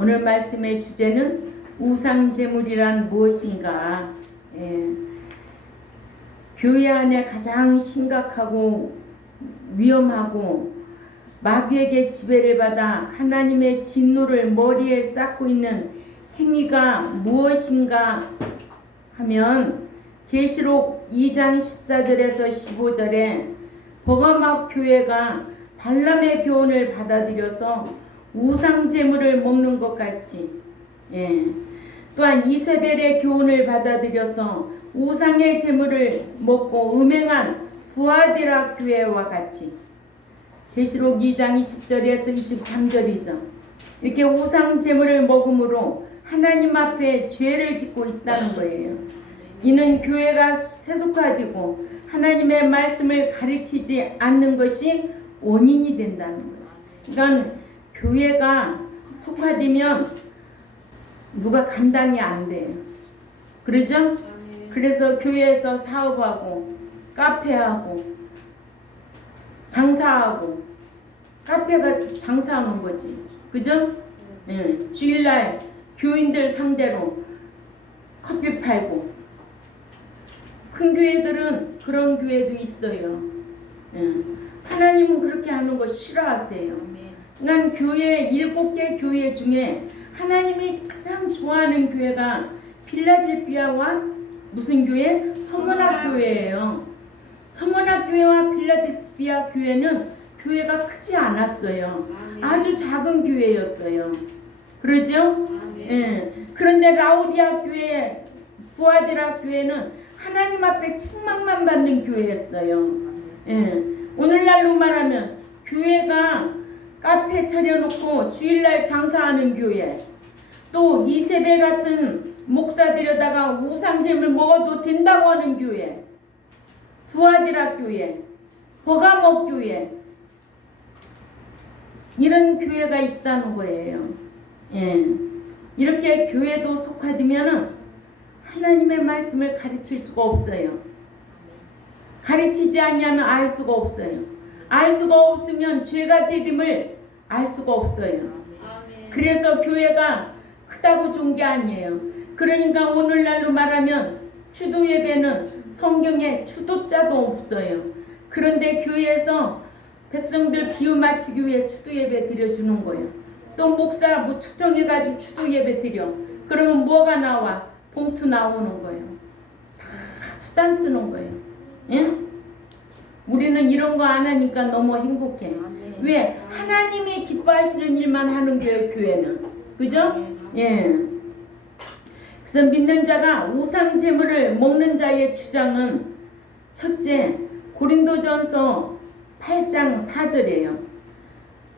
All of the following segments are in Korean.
오늘 말씀의 주제는 우상제물이란 무엇인가. 교회 안에 가장 심각하고 위험하고 마귀에게 지배를 받아 하나님의 진노를 머리에 쌓고 있는 행위가 무엇인가 하면 계시록 2장 14절에서 15절에 버가막 교회가 발람의 교훈을 받아들여서 우상 제물을 먹는 것 같이, 또한 이세벨의 교훈을 받아들여서 우상의 제물을 먹고 음행한 두아디라 교회와 같이, 계시록 2장 20절에서 23절이죠. 이렇게 우상 제물을 먹음으로 하나님 앞에 죄를 짓고 있다는 거예요. 이는 교회가 세속화되고 하나님의 말씀을 가르치지 않는 것이 원인이 된다는 거예요. 그러니까 교회가 속화되면 누가 감당이 안 돼요. 그러죠? 그래서 교회에서 사업하고 카페하고 장사하고, 카페가 장사하는 거지. 그죠? 주일날 교인들 상대로 커피 팔고, 큰 교회들은 그런 교회도 있어요. 하나님은 그렇게 하는 거 싫어하세요. 그러니까 교회 7개 교회 중에 하나님이 가장 좋아하는 교회가 필라델피아와 무슨 교회? 서문학 교회예요. 서문학 교회와 필라델피아 교회는 교회가 크지 않았어요. 아주 작은 교회였어요. 그러죠? 그런데 라오디아 교회, 부아디라 교회는 하나님 앞에 책망만 받는 교회였어요. 오늘날로 말하면 교회가 카페 차려놓고 주일날 장사하는 교회, 또 이세벨 같은 목사들여다가 우상제물 먹어도 된다고 하는 교회, 두아디라 교회, 버가목 교회, 이런 교회가 있다는 거예요. 이렇게 교회도 속화되면은 하나님의 말씀을 가르칠 수가 없어요. 가르치지 않냐면 알 수가 없어요. 알 수가 없으면 죄가 죄됨을 알 수가 없어요. 그래서 교회가 크다고 좋은 게 아니에요. 그러니까 오늘날로 말하면 추도 예배는 성경에 추도자도 없어요. 그런데 교회에서 백성들 비유 맞추기 위해 추도 예배 드려주는 거예요. 또 목사 뭐 초청해가지고 추도 예배 드려. 그러면 뭐가 나와? 봉투 나오는 거예요. 다 수단 쓰는 거예요. 우리는 이런 거 안 하니까 너무 행복해. 왜? 하나님이 기뻐하시는 일만 하는 거예요, 교회는. 그죠? 그래서 믿는 자가 우상 제물을 먹는 자의 주장은 첫째, 고린도전서 8장 4절이에요.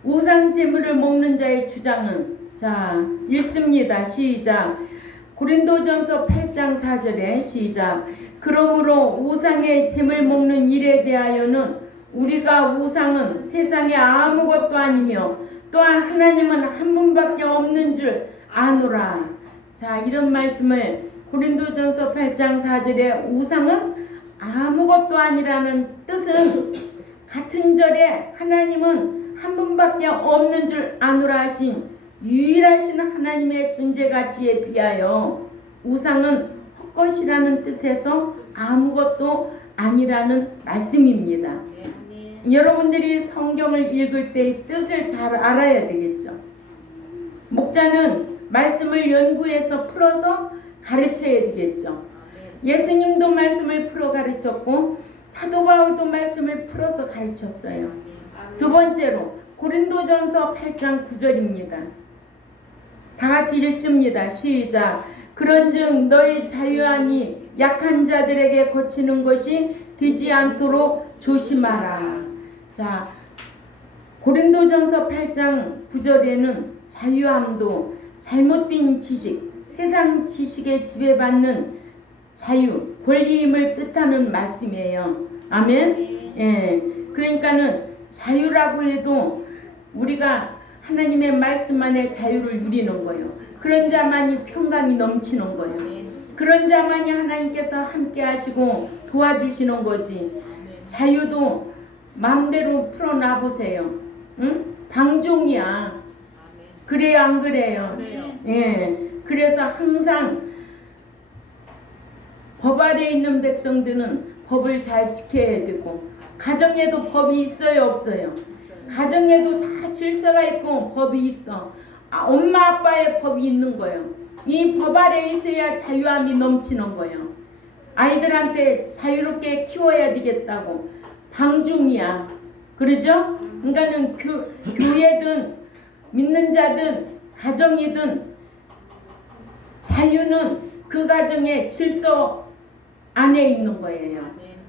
우상 제물을 먹는 자의 주장은, 자, 읽습니다. 시작. 고린도전서 8장 4절에 시작. 그러므로 우상의 제물 먹는 일에 대하여는 우리가 우상은 세상에 아무것도 아니며 또한 하나님은 한 분밖에 없는 줄 아노라. 자, 이런 말씀을 고린도전서 8장 4절에 우상은 아무것도 아니라는 뜻은 같은 절에 하나님은 한 분밖에 없는 줄 아노라 하신 유일하신 하나님의 존재 가치에 비하여 우상은 헛것이라는 뜻에서 아무것도 아니라는 말씀입니다. 여러분들이 성경을 읽을 때 뜻을 잘 알아야 되겠죠. 목자는 말씀을 연구해서 풀어서 가르쳐야 되겠죠. 예수님도 말씀을 풀어 가르쳤고 사도 바울도 말씀을 풀어서 가르쳤어요. 두 번째로 고린도전서 8장 9절입니다. 다 같이 읽습니다. 시작. 그런즉 너희 자유함이 약한 자들에게 거치는 것이 되지 않도록 조심하라. 자, 고린도전서 8장 9절에는 자유함도 잘못된 지식, 세상 지식에 지배받는 자유, 권리임을 뜻하는 말씀이에요. 아멘. 그러니까는 자유라고 해도 우리가 하나님의 말씀 안에 자유를 누리는 거예요. 그런 자만이 평강이 넘치는 거예요. 그런 자만이 하나님께서 함께 하시고 도와주시는 거지. 자유도 마음대로 풀어놔 보세요. 방종이야. 그래요, 안 그래요? 그래요. 예. 그래서 항상 법 아래에 있는 백성들은 법을 잘 지켜야 되고, 가정에도 법이 있어요, 없어요? 가정에도 다 질서가 있고 법이 있어. 엄마 아빠의 법이 있는 거예요. 이 법 아래에 있어야 자유함이 넘치는 거예요. 아이들한테 자유롭게 키워야 되겠다고. 방중이야. 그러죠? 그러니까는 교회든 믿는 자든 가정이든 자유는 그 가정의 질서 안에 있는 거예요.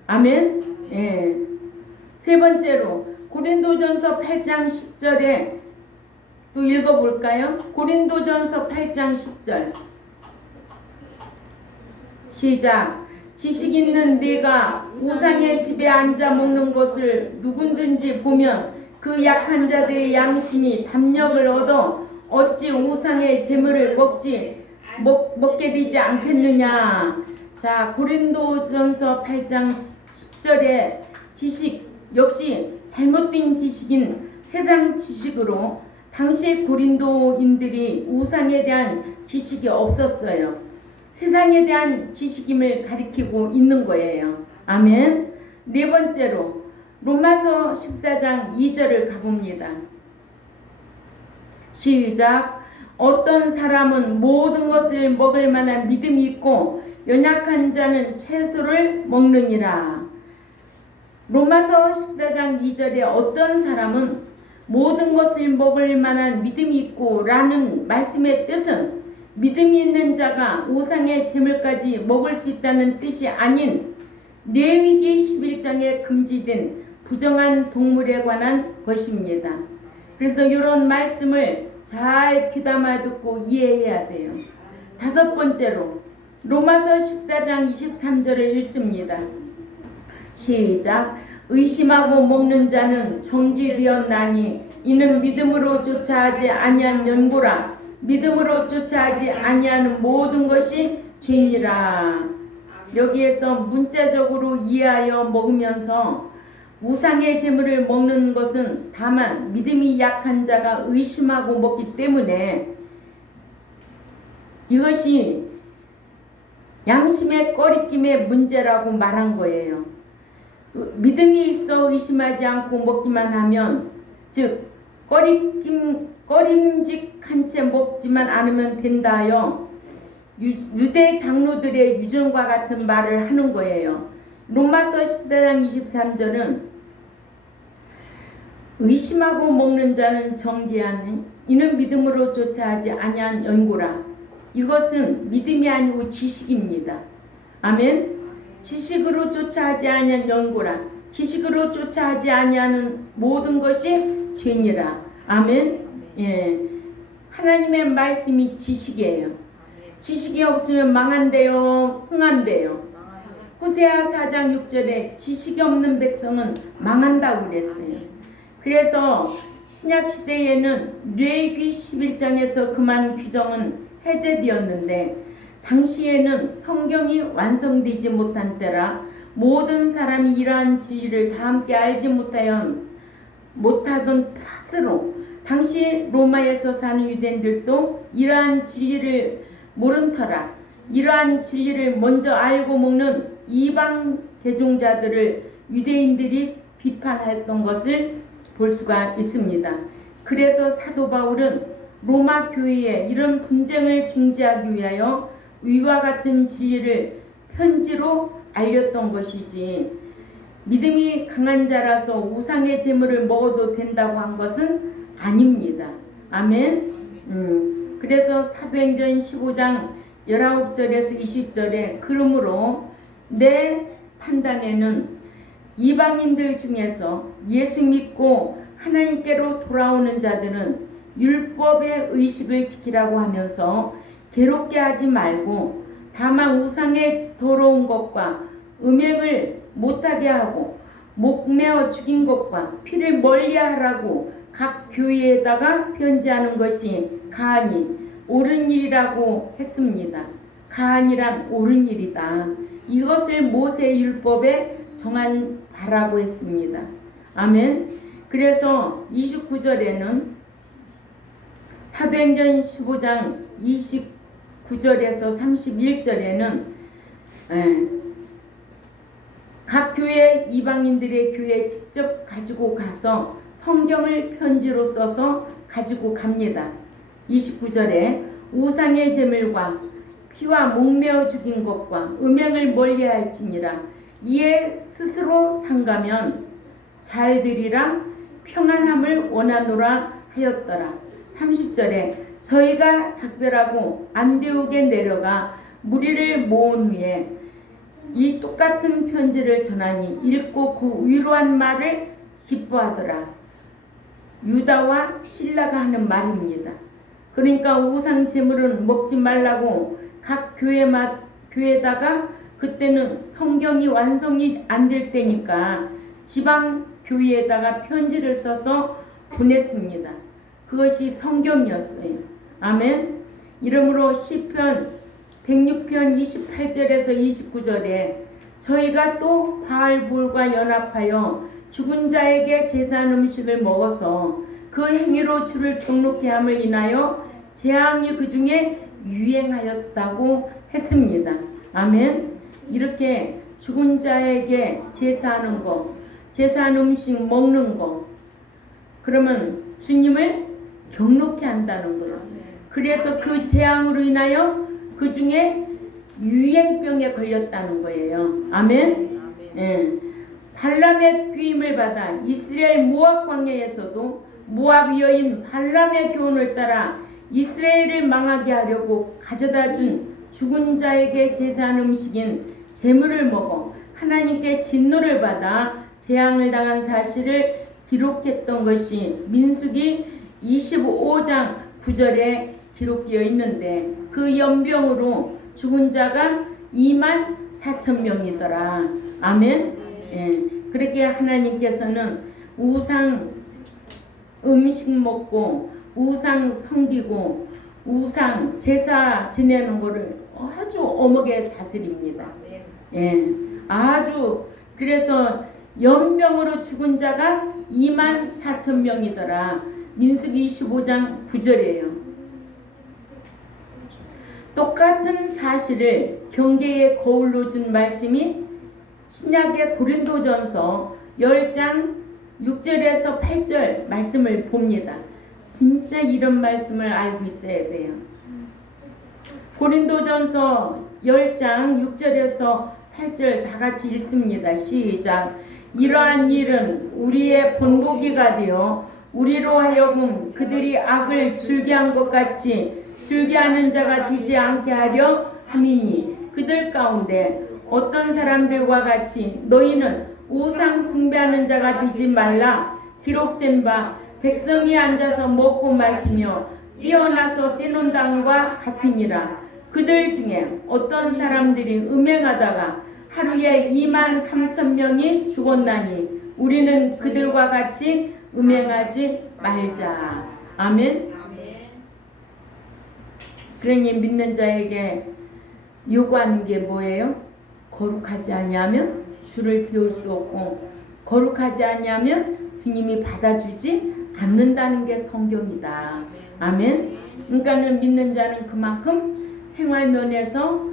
아멘. 예. 세 번째로 고린도전서 8장 10절에 또 읽어볼까요? 고린도전서 8장 10절 시작. 지식 있는 네가 우상의 집에 앉아 먹는 것을 누구든지 보면 그 약한 자들의 양심이 담력을 얻어 어찌 우상의 재물을 먹게 되지 않겠느냐. 자, 고린도전서 8장 10절에 지식 역시 잘못된 지식인 세상 지식으로 당시 고린도인들이 우상에 대한 지식이 없었어요. 세상에 대한 지식임을 가리키고 있는 거예요. 아멘. 네 번째로 로마서 14장 2절을 가봅니다. 시작. 어떤 사람은 모든 것을 먹을 만한 믿음이 있고 연약한 자는 채소를 먹느니라. 로마서 14장 2절에 어떤 사람은 모든 것을 먹을 만한 믿음이 있고 라는 말씀의 뜻은 믿음이 있는 자가 우상의 재물까지 먹을 수 있다는 뜻이 아닌 레위기 11장에 금지된 부정한 동물에 관한 것입니다. 그래서 이런 말씀을 잘 귀담아 듣고 이해해야 돼요. 다섯 번째로 로마서 14장 23절을 읽습니다. 시작. 의심하고 먹는 자는 정죄되었나니 이는 믿음으로 쫓아하지 아니한 연고라. 믿음으로 쫓아하지 아니하는 모든 것이 죄니라. 여기에서 문자적으로 이해하여 먹으면서 우상의 재물을 먹는 것은 다만 믿음이 약한 자가 의심하고 먹기 때문에 이것이 양심의 꺼리낌의 문제라고 말한 거예요. 믿음이 있어 의심하지 않고 먹기만 하면, 즉 꺼림직한 채 먹지만 않으면 된다 하여 유대 장로들의 유전과 같은 말을 하는 거예요. 로마서 14장 23절은 의심하고 먹는 자는 정죄하니 이는 믿음으로 쫓아하지 아니한 연고라. 이것은 믿음이 아니고 지식입니다. 아멘. 지식으로 쫓아하지 아니한 연고라. 지식으로 쫓아하지 아니하는 모든 것이 죄니라. 아멘. 예. 하나님의 말씀이 지식이에요. 지식이 없으면 망한대요, 흥한대요. 호세아 4장 6절에 지식이 없는 백성은 망한다고 그랬어요. 그래서 신약시대에는 레위기 11장에서 그만 규정은 해제되었는데 당시에는 성경이 완성되지 못한 때라 모든 사람이 이러한 진리를 다 함께 알지 못하던 탓으로 당시 로마에서 사는 유대인들도 이러한 진리를 모른 터라 이러한 진리를 먼저 알고 먹는 이방 대종자들을 유대인들이 비판했던 것을 볼 수가 있습니다. 그래서 사도 바울은 로마 교회에 이런 분쟁을 중지하기 위하여 위와 같은 진리를 편지로 알렸던 것이지, 믿음이 강한 자라서 우상의 재물을 먹어도 된다고 한 것은 아닙니다. 아멘. 그래서 사도행전 15장 19절에서 20절에 그러므로 내 판단에는 이방인들 중에서 예수 믿고 하나님께로 돌아오는 자들은 율법의 의식을 지키라고 하면서 괴롭게 하지 말고 다만 우상의 더러운 것과 음행을 못하게 하고 목매어 죽인 것과 피를 멀리하라고 각 교회에다가 편지하는 것이 가하니 옳은 일이라고 했습니다. 가하니란 옳은 일이다. 이것을 모세 율법에 정한 바라고 했습니다. 아멘. 그래서 29절에는 사도행전 15장 29절에서 31절에는 각 교회 이방인들의 교회에 직접 가지고 가서 성경을 편지로 써서 가지고 갑니다. 29절에 우상의 제물과 피와 목매어 죽인 것과 음행을 멀리할지니라. 이에 스스로 상가면 잘 되리라 평안함을 원하노라 하였더라. 30절에 저희가 작별하고 안디옥에 내려가 무리를 모은 후에 이 똑같은 편지를 전하니 읽고 그 위로한 말을 기뻐하더라. 유다와 실라가 하는 말입니다. 그러니까 우상 제물은 먹지 말라고 각 교회에다가 그때는 성경이 완성이 안 될 때니까 지방 교회에다가 편지를 써서 보냈습니다. 그것이 성경이었어요. 아멘. 이러므로 시편 106편 28절에서 29절에 저희가 또 바알볼과 연합하여 죽은 자에게 제사한 음식을 먹어서 그 행위로 주를 경록케 함을 인하여 재앙이 그 중에 유행하였다고 했습니다. 아멘. 이렇게 죽은 자에게 제사하는 거, 제사한 음식 먹는 거, 그러면 주님을 경록케 한다는 거예요. 그래서 그 재앙으로 인하여 그 중에 유행병에 걸렸다는 거예요. 아멘. 예. 발람의 귀임을 받아 이스라엘 모압 광야에서도 모압 여인 발람의 교훈을 따라 이스라엘을 망하게 하려고 가져다 준 죽은 자에게 제사한 음식인 제물을 먹어 하나님께 진노를 받아 재앙을 당한 사실을 기록했던 것이 민수기 25장 9절에 기록되어 있는데 그 연병으로 죽은 자가 24,000명이더라. 아멘. 예. 그렇게 하나님께서는 우상 음식 먹고 우상 섬기고 우상 제사 지내는 거를 아주 엄하게 다스립니다. 예. 아주 그래서 연병으로 죽은 자가 24,000명이더라. 민수기 25장 9절이에요. 똑같은 사실을 경계의 거울로 준 말씀이 신약의 고린도전서 10장 6절에서 8절 말씀을 봅니다. 진짜 이런 말씀을 알고 있어야 돼요. 고린도전서 10장 6절에서 8절 다 같이 읽습니다. 시작. 이러한 일은 우리의 본보기가 되어 우리로 하여금 그들이 악을 즐겨한 것 같이 즐겨하는 자가 되지 않게 하려 함이니 그들 가운데 어떤 사람들과 같이 너희는 우상 숭배하는 자가 되지 말라. 기록된 바 백성이 앉아서 먹고 마시며 뛰어나서 뛰논당과 같으니라. 그들 중에 어떤 사람들이 음행하다가 하루에 23,000명이 죽었나니 우리는 그들과 같이 음행하지 말자. 아멘. 그러니 믿는 자에게 요구하는 게 뭐예요? 거룩하지 아니하면 주를 배울 수 없고 거룩하지 아니하면 주님이 받아주지 않는다는 게 성경이다. 아멘. 그러니까는 믿는 자는 그만큼 생활면에서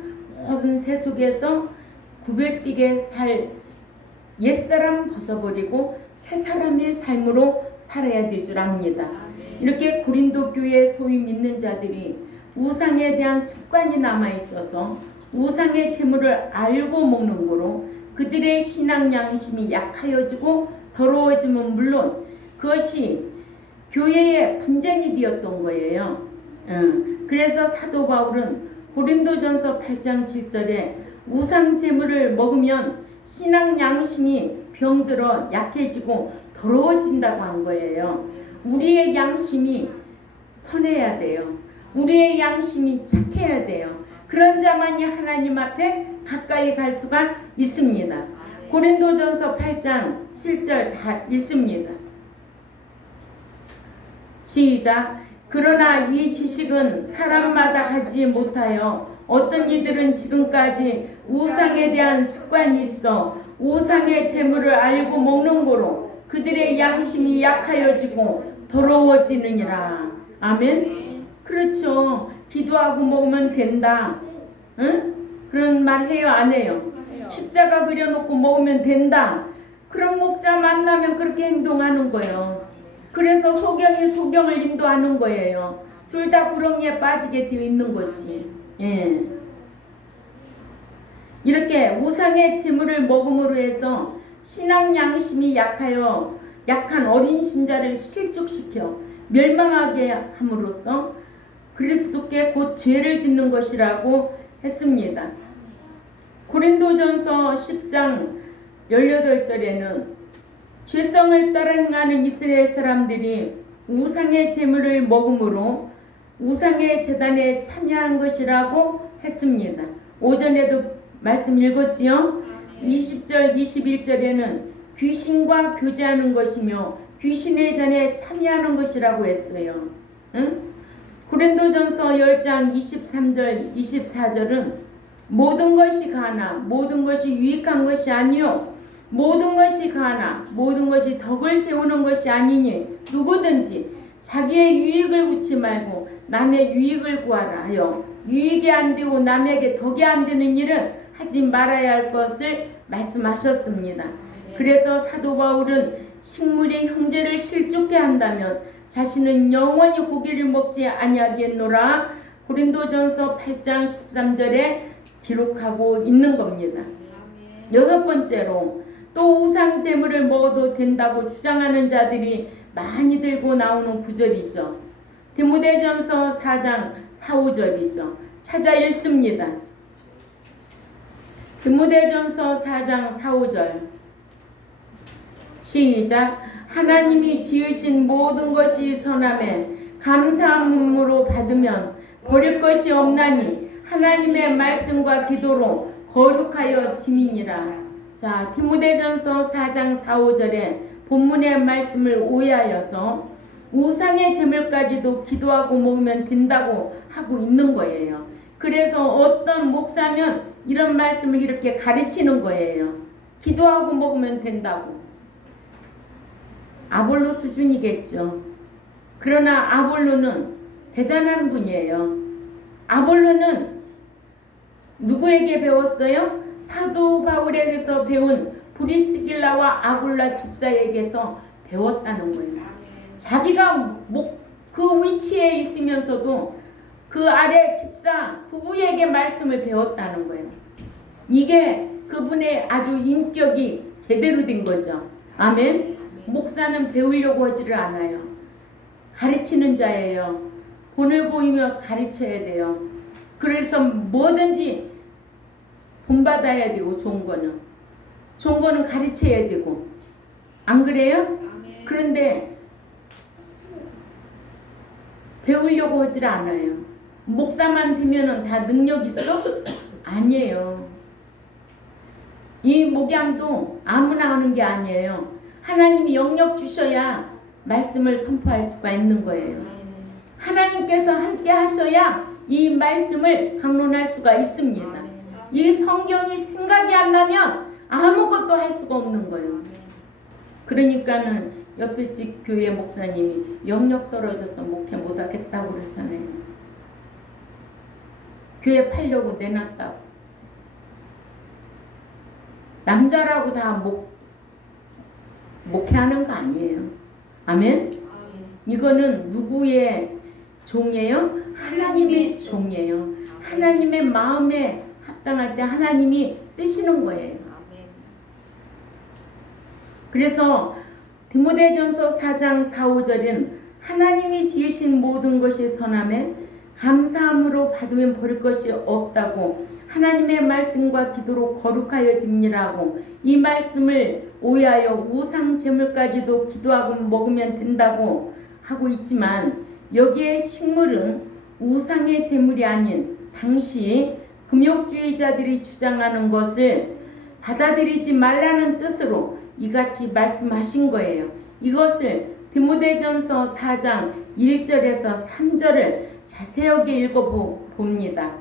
모든 세속에서 구별되게 살 옛사람 벗어버리고 새사람의 삶으로 살아야 될 줄 압니다. 이렇게 고린도 교회 소위 믿는 자들이 우상에 대한 습관이 남아있어서 우상의 재물을 알고 먹는 거로 그들의 신앙 양심이 약하여지고 더러워지면 물론 그것이 교회의 분쟁이 되었던 거예요. 그래서 사도 바울은 고린도전서 8장 7절에 우상 재물을 먹으면 신앙 양심이 병들어 약해지고 더러워진다고 한 거예요. 우리의 양심이 선해야 돼요. 우리의 양심이 착해야 돼요. 그런 자만이 하나님 앞에 가까이 갈 수가 있습니다. 고린도전서 8장 7절 다 읽습니다. 시작. 그러나 이 지식은 사람마다 하지 못하여 어떤 이들은 지금까지 우상에 대한 습관이 있어 우상의 재물을 알고 먹는 거로 그들의 양심이 약하여지고 더러워지느니라. 아멘. 그렇죠. 기도하고 먹으면 된다. 응? 그런 말 해요, 안 해요? 십자가 그려놓고 먹으면 된다. 그런 목자 만나면 그렇게 행동하는 거예요. 그래서 소경이 소경을 인도하는 거예요. 둘 다 구렁이에 빠지게 되어 있는 거지. 예. 이렇게 우상의 재물을 먹음으로 해서 신앙 양심이 약한 어린 신자를 실족시켜 멸망하게 함으로써 그리스도께 곧 죄를 짓는 것이라고 했습니다. 고린도전서 10장 18절에는 죄성을 따라 행하는 이스라엘 사람들이 우상의 제물을 먹음으로 우상의 제단에 참여한 것이라고 했습니다. 오전에도 말씀 읽었지요? 20절 21절에는 귀신과 교제하는 것이며 귀신의 잔에 참여하는 것이라고 했어요. 응? 고린도전서 10장 23절 24절은 모든 것이 가나 모든 것이 유익한 것이 아니요 모든 것이 가나 모든 것이 덕을 세우는 것이 아니니 누구든지 자기의 유익을 구치 말고 남의 유익을 구하라 하여 유익이 안 되고 남에게 덕이 안 되는 일은 하지 말아야 할 것을 말씀하셨습니다. 그래서 사도 바울은 식물이 형제를 실족해 한다면 자신은 영원히 고기를 먹지 아니하겠노라 고린도전서 8장 13절에 기록하고 있는 겁니다. 여섯 번째로 또 우상 제물을 먹어도 된다고 주장하는 자들이 많이 들고 나오는 구절이죠. 디모데전서 4장 4, 5절이죠. 찾아 읽습니다. 디모데전서 4장 4, 5절 시작. 하나님이 지으신 모든 것이 선함에 감사함으로 받으면 버릴 것이 없나니 하나님의 말씀과 기도로 거룩하여 지니니라. 자, 디모데전서 4장 4, 5절에 본문의 말씀을 오해하여서 우상의 제물까지도 기도하고 먹으면 된다고 하고 있는 거예요. 그래서 어떤 목사는 이런 말씀을 이렇게 가르치는 거예요. 기도하고 먹으면 된다고. 아볼로 수준이겠죠. 그러나 아볼로는 대단한 분이에요. 아볼로는 누구에게 배웠어요? 사도 바울에게서 배운 브리스길라와 아굴라 집사에게서 배웠다는 거예요. 자기가 그 위치에 있으면서도 그 아래 집사 부부에게 말씀을 배웠다는 거예요. 이게 그분의 아주 인격이 제대로 된 거죠. 아멘. 목사는 배우려고 하지를 않아요. 가르치는 자예요. 본을 보이며 가르쳐야 돼요. 그래서 뭐든지 본받아야 되고 좋은 거는 가르쳐야 되고 안 그래요? 그런데 배우려고 하지를 않아요. 목사만 되면은 다 능력 있어? 아니에요. 이 목양도 아무나 하는 게 아니에요. 하나님이 영역 주셔야 말씀을 선포할 수가 있는 거예요. 하나님께서 함께 하셔야 이 말씀을 강론할 수가 있습니다. 이 성경이 생각이 안 나면 아무것도 할 수가 없는 거예요. 그러니까는 옆에 집 교회 목사님이 영역 떨어져서 목회 못하겠다고 그러잖아요. 교회 팔려고 내놨다고. 남자라고 다 목회하는 거 아니에요. 아멘? 이거는 누구의 종이에요? 하나님의 종이에요. 하나님의 마음에 합당할 때 하나님이 쓰시는 거예요. 그래서 디모데전서 4장 4, 5절은 하나님이 지으신 모든 것이 선함에 감사함으로 받으면 버릴 것이 없다고 하나님의 말씀과 기도로 거룩하여 지니라고 이 말씀을 오해하여 우상 제물까지도 기도하고 먹으면 된다고 하고 있지만 여기에 식물은 우상의 제물이 아닌 당시 금욕주의자들이 주장하는 것을 받아들이지 말라는 뜻으로 이같이 말씀하신 거예요. 이것을 디모데전서 4장 1절에서 3절을 자세하게 읽어봅니다.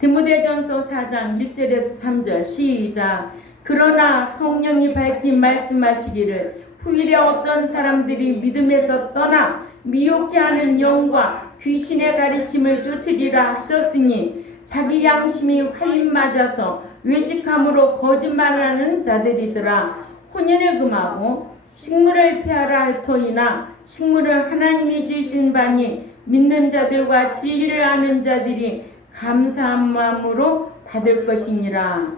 디모데전서 4장 1절에서 3절 시작. 그러나 성령이 밝히 말씀하시기를 후일에 어떤 사람들이 믿음에서 떠나 미혹해 하는 영과 귀신의 가르침을 쫓으리라 하셨으니 자기 양심이 화인 맞아서 외식함으로 거짓말하는 자들이더라. 혼인을 금하고 식물을 폐하라 할 터이나 식물을 하나님이 지으신 바니 믿는 자들과 진리를 아는 자들이 감사한 마음으로 받을 것이니라.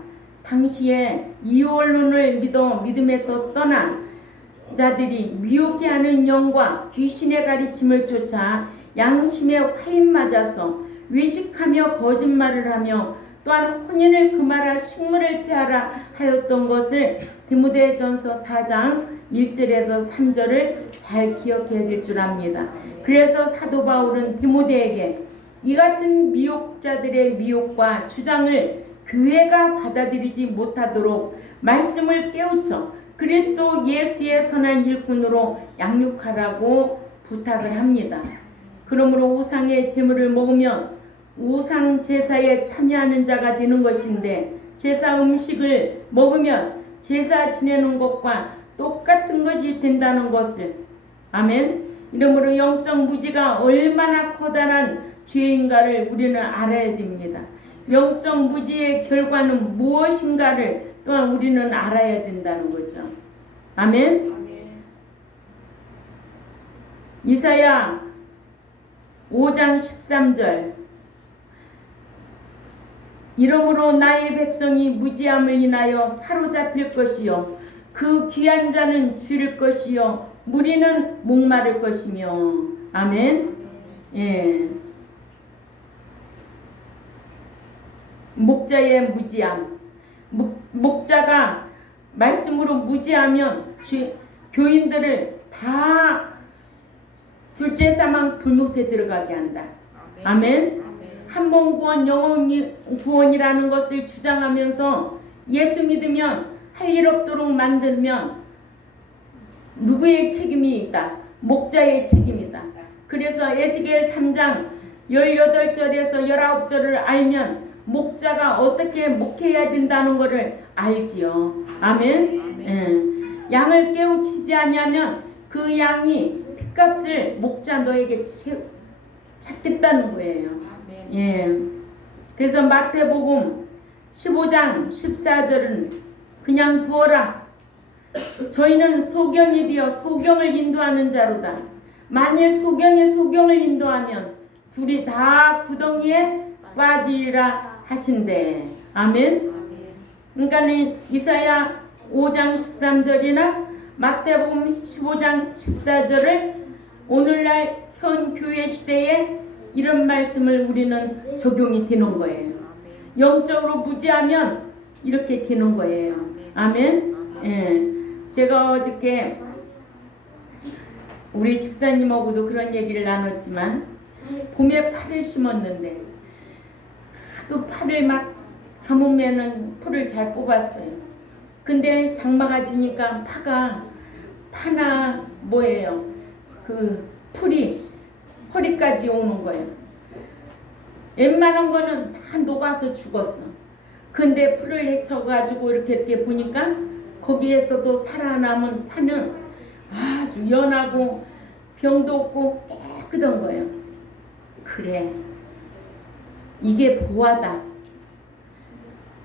당시에 이원론을 믿어 믿음에서 떠난 자들이 미혹해 하는 영과 귀신의 가르침을 쫓아 양심에 화인 맞아서 외식하며 거짓말을 하며 또한 혼인을 금하라 식물을 폐하라 하였던 것을 디모데전서 4장 1절에서 3절을 잘 기억해야 될 줄 압니다. 그래서 사도 바울은 디모데에게 이 같은 미혹자들의 미혹과 주장을 교회가 받아들이지 못하도록 말씀을 깨우쳐 그리스도 예수의 선한 일꾼으로 양육하라고 부탁을 합니다. 그러므로 우상의 제물을 먹으면 우상 제사에 참여하는 자가 되는 것인데 제사 음식을 먹으면 제사 지내는 것과 똑같은 것이 된다는 것을 아멘. 이러므로 영적 무지가 얼마나 커다란 죄인가를 우리는 알아야 됩니다. 영적 무지의 결과는 무엇인가를 또한 우리는 알아야 된다는 거죠. 아멘. 이사야 5장 13절 이러므로 나의 백성이 무지함을 인하여 사로잡힐 것이요 그 귀한 자는 줄일 것이요 무리는 목마를 것이며 아멘. 예. 목자의 무지함. 목자가 말씀으로 무지하면 교인들을 다 둘째 사망 불못에 들어가게 한다. 아멘. 한 번 구원 영원 구원이라는 것을 주장하면서 예수 믿으면 할 일 없도록 만들면 누구의 책임이 있다? 목자의 책임이다. 그래서 에스겔 3장 18절에서 19절을 알면 목자가 어떻게 목해야 된다는 것을 알지요. 아멘. 예. 양을 깨우치지 않으면 그 양이 핏값을 목자 너에게 찾겠다는 거예요. 예. 그래서 마태복음 15장 14절은 그냥 두어라. 저희는 소경이 되어 소경을 인도하는 자로다. 만일 소경이 소경을 인도하면 둘이 다 구덩이에 빠지리라 하신대. 아멘. 그러니까 이사야 5장 13절이나 마태복음 15장 14절을 오늘날 현 교회 시대에 이런 말씀을 우리는 적용이 되는 거예요. 영적으로 무지하면 이렇게 되는 거예요. 아멘. 예. 제가 어저께 우리 집사님하고도 그런 얘기를 나눴지만 봄에 파를 심었는데 또 파를 막 가뭄에는 풀을 잘 뽑았어요. 근데 장마가 지니까 파나 뭐예요? 그 풀이 허리까지 오는 거예요. 웬만한 거는 다 녹아서 죽었어. 근데 풀을 헤쳐가지고 이렇게 보니까 거기에서도 살아남은 파는 아주 연하고 병도 없고 깨끗한 거예요. 그래, 이게 보화다.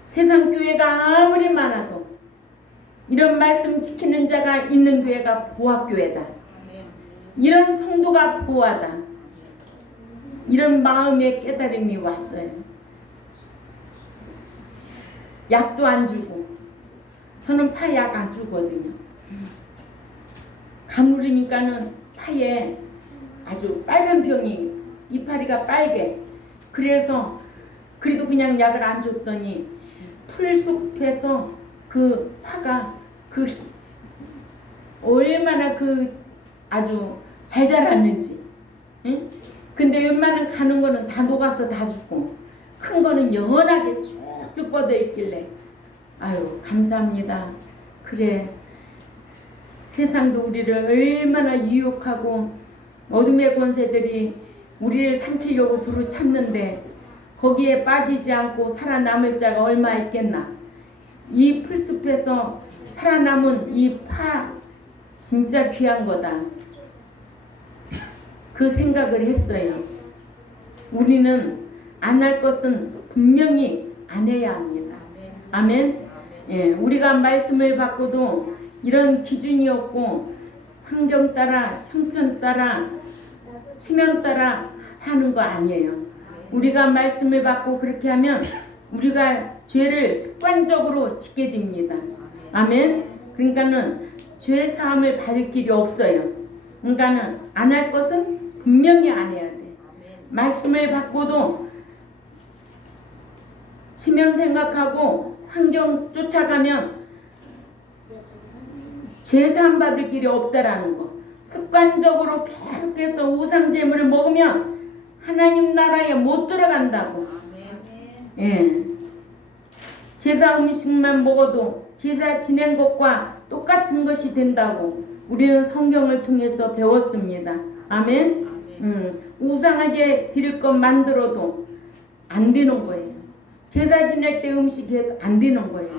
세상 교회가 아무리 많아도 이런 말씀 지키는 자가 있는 교회가 보화교회다. 이런 성도가 보화다. 이런 마음의 깨달음이 왔어요. 약도 안 주고, 저는 파 약 안 주거든요. 가물으니까는 파에 아주 빨간 병이, 이파리가 빨개. 그래서 그래도 그냥 약을 안 줬더니 풀숲에서 그 파가 얼마나 아주 잘 자랐는지. 응? 근데 웬만한 가는 거는 다 녹아서 다 죽고 큰 거는 연하게 쭉쭉 뻗어 있길래 아유 감사합니다. 그래, 세상도 우리를 얼마나 유혹하고 어둠의 권세들이 우리를 삼키려고 두루 찾는데 거기에 빠지지 않고 살아남을 자가 얼마 있겠나. 이 풀숲에서 살아남은 이 파 진짜 귀한 거다. 그 생각을 했어요. 우리는 안 할 것은 분명히 안 해야 합니다. 아멘. 예, 우리가 말씀을 받고도 이런 기준이 없고 환경 따라, 형편 따라, 체면 따라 사는 거 아니에요. 우리가 말씀을 받고 그렇게 하면 우리가 죄를 습관적으로 짓게 됩니다. 아멘. 그러니까는 죄 사함을 받을 길이 없어요. 그러니까는 안 할 것은 분명히 안 해야 돼. 말씀을 받고도 체면 생각하고 환경 쫓아가면 죄 사함 받을 길이 없다라는 거. 습관적으로 계속해서 우상 제물을 먹으면 하나님 나라에 못 들어간다고. 예. 제사 음식만 먹어도 제사 지낸 것과 똑같은 것이 된다고 우리는 성경을 통해서 배웠습니다. 아멘. 우상하게 드릴 것 만들어도 안 되는 거예요. 제사 지낼 때 음식 해도 안 되는 거예요.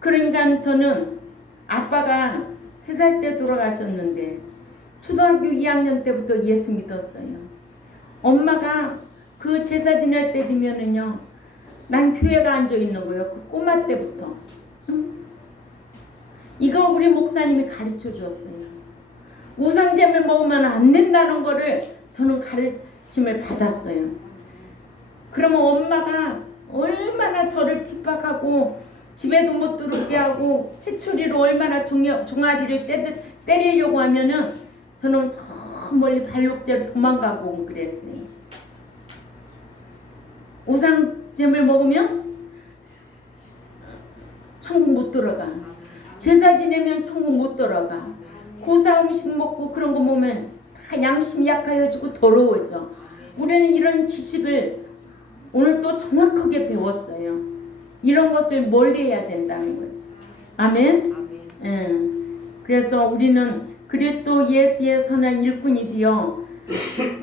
그러니까 저는 아빠가 3살 때 돌아가셨는데 초등학교 2학년 때부터 예수 믿었어요. 엄마가 그 제사 지낼 때 되면은요, 난 교회가 앉아 있는 거예요. 그 꼬마 때부터. 이거 우리 목사님이 가르쳐 줬어요. 우상잼을 먹으면 안 된다는 거를 저는 가르침을 받았어요. 그러면 엄마가 얼마나 저를 핍박하고 집에도 못 들어오게 하고 회초리로 얼마나 종아리를 때리려고 하면은 저는 저 멀리 발목제로 도망가고 그랬어요. 우상잼을 먹으면 천국 못 들어가. 제사 지내면 천국 못 들어가. 고사 음식 먹고 그런 거 보면 다 양심이 약해지고 더러워져. 우리는 이런 지식을 오늘 또 정확하게 배웠어요. 이런 것을 멀리 해야 된다는 거지. 아멘. 그래서 우리는 그리스도 예수의 선한 일꾼이 되어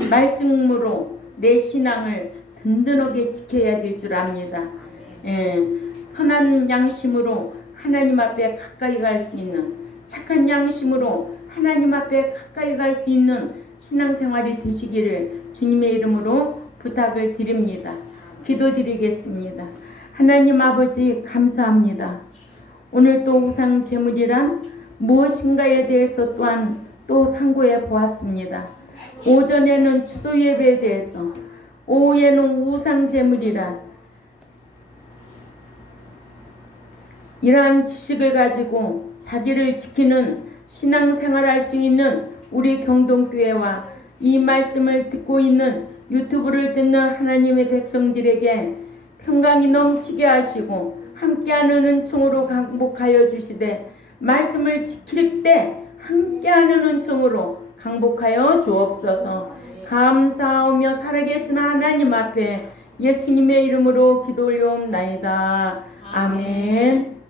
말씀으로 내 신앙을 든든하게 지켜야 될 줄 압니다. 선한 양심으로 하나님 앞에 가까이 갈 수 있는, 착한 양심으로 하나님 앞에 가까이 갈 수 있는 신앙생활이 되시기를 주님의 이름으로 부탁을 드립니다. 기도드리겠습니다. 하나님 아버지 감사합니다. 오늘 또 우상 제물이란 무엇인가에 대해서 또한 또 상고해 보았습니다. 오전에는 주도 예배에 대해서, 오후에는 우상 제물이란 이러한 지식을 가지고 자기를 지키는 신앙생활할 수 있는 우리 경동교회와 이 말씀을 듣고 있는 유튜브를 듣는 하나님의 백성들에게 평강이 넘치게 하시고 함께하는 은총으로 강복하여 주시되 말씀을 지킬 때 함께하는 은총으로 강복하여 주옵소서. 감사하며 살아계신 하나님 앞에 예수님의 이름으로 기도 올려옵나이다. 아멘.